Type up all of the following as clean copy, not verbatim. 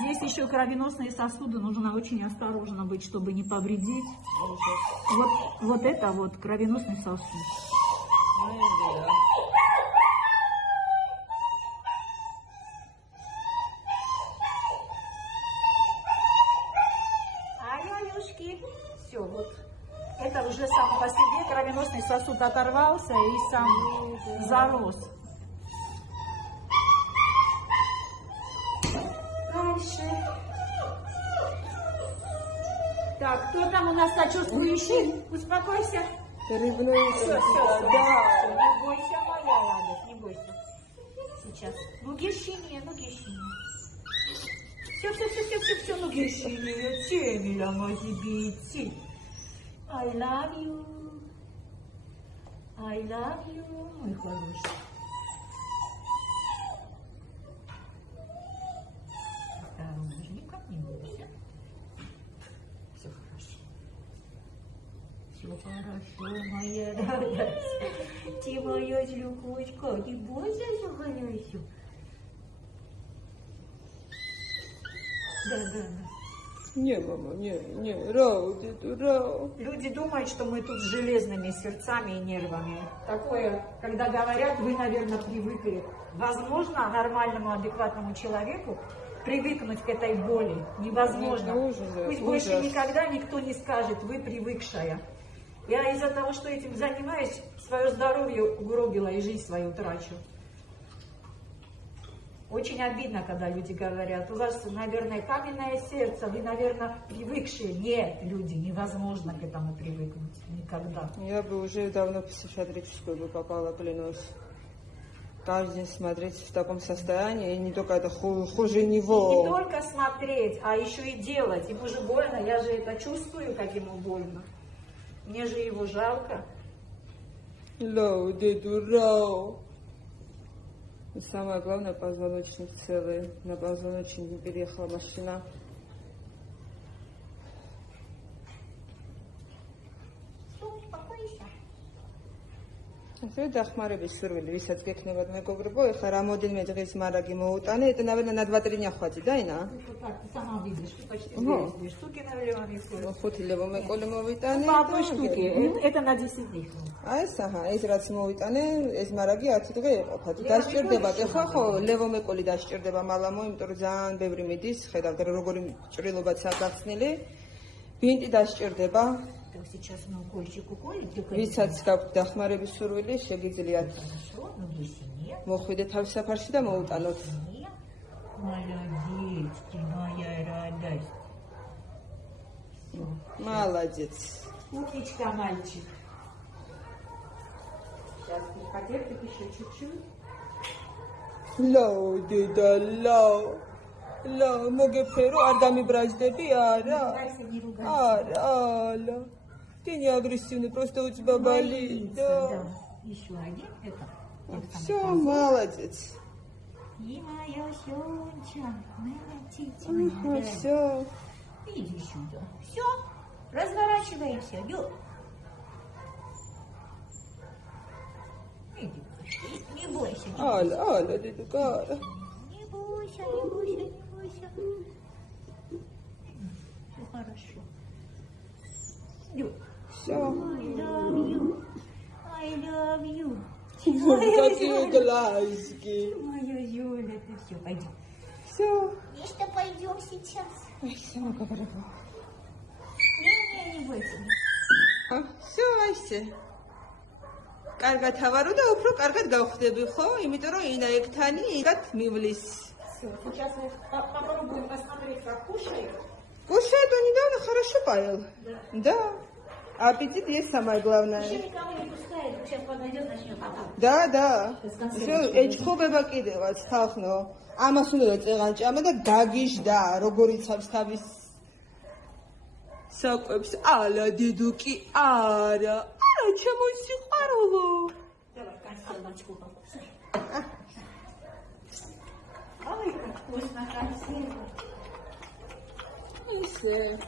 Здесь еще кровеносные сосуды, нужно очень осторожно быть, чтобы не повредить. Вот это вот кровеносный сосуд. Ай-яюшки. Все, вот. Это уже сам по себе кровеносный сосуд оторвался и сам зарос. Дальше. Так, кто там у нас сочувствующий? Успокойся. Все, не бойся, моя радость, не бойся. Сейчас. Ну, гещине. Все, ну, гещине. Темиля, мазибити. I love you, мой хороший. Осторожненько, не бойся. Все хорошо. Все хорошо, моя радость. Ты моя злюкочка, не бойся, все хорошо. Да. Не, мама, не, Рау, деду, Рау. Люди думают, что мы тут с железными сердцами и нервами. Такое, когда говорят, вы, наверное, привыкли. Возможно, нормальному, адекватному человеку привыкнуть к этой боли невозможно. Пусть больше никогда никто не скажет, вы привыкшая. Я из-за того, что этим занимаюсь, свое здоровье угробила и жизнь свою трачу. Очень обидно, когда люди говорят, у вас, наверное, каменное сердце, вы, наверное, привыкшие. Нет, люди, невозможно к этому привыкнуть. Никогда. Я бы уже давно в психиатрическую бы попала, клянусь. Каждый день смотреть в таком состоянии, и не только это хуже него. И не только смотреть, а еще и делать. Ему же больно, я же это чувствую, как ему больно. Мне же его жалко. Рау, деду, Рау. И самое главное, позвоночник целый. На позвоночник не переехала машина. ახლა დახმარების სურვილი, ვისაც გექნებათ მეგობრებო, ეხლა რამოდენიმე დღის მარაგი მოუტანე, это, наверное, на 2-3 дня хватит, да, Ина? Так, ты сама видишь, почти 2 штуки, наверное, скоро. ხუთი ლევომეკოლი მოვიტანე. По одной штуке, это на 10 дней. აი ეს ეს რაც მოვიტანე, ეს მარაგი 10 დღე ეყოფა. დასჭირდებათ, ეხლა ხო ლევომეკოლი დასჭირდება მალამო, იმიტომ რომ ძალიან ბევრი მიდის, ხედავთ როგორი ჭრილობაც აგახსნილი. ბინტი დასჭირდება. Сейчас мы укольчик уколем. ვისაც გაქვთ დახმარების სურვილი, შეგიძლიათ მოხვიდეთ თავის საფარში და მოუტანოთ. Молодец, ты моя радость. Молодец. Умничка, мальчик. Сейчас ты потерпишь еще чуть-чуть. Лау, деда, лау. Лау, მოგეფერო, არ დამიბრაჯდები, არა? არა. Ты не агрессивный, просто у тебя болит. Да. Еще один, это. Все, молодец. И моя Сонечка, молодец. Все. Иди сюда. Все, разворачиваемся. Иди, не бойся. Аля, дедука. Не бойся. Все хорошо. Все. I love you. Какие глазки. Моя Юля, ты все, пойдем. Все. И что пойдем сейчас? Ой, сама говорю. Не бойся. Все, айсе. კარგად ავარო და უფრო კარგად გავხდები, ხო? იმიტომ რომ ინა ეგთანი იქაც მივლის. Все, сейчас мы попробуем посмотреть, как кушает. Кушает он недавно, хорошо поел. Да. Аппетит есть самое главное. Еще никого не пускает, сейчас подойдет, начнет потом. Да. Все, ეჭხობება კიდევაც ხალხნო. ამას უნდა წეღანჭამა და გაგიჟდა, როგორ იცავს თავის საკვებს. ალა დედუკი, არა. არა, ჩემო სიყვარულო. Давай, консервочку покусай. Ой, как вкусно консерва. ისე.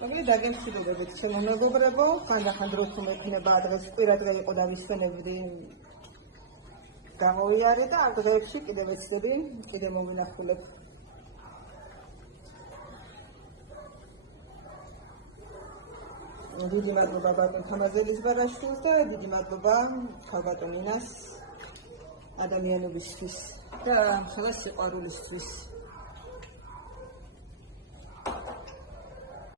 მაგრამ დაგემშვიდობებით ჩემო მეგობრებო, ხანდახან დროს თუ მექნება დღეს კვირა დღე იყო და ვისვენებდი გამოვიარე და ამ დღეებში კიდევ ეცდები, კიდევ მოვინახულებ. დიდი მადლობა ბატონ თამაზელის ბარაშვილს და დიდი მადლობა ქალბატონ ინას ადამიანობისთვის და ხელს სიყვარულისთვის.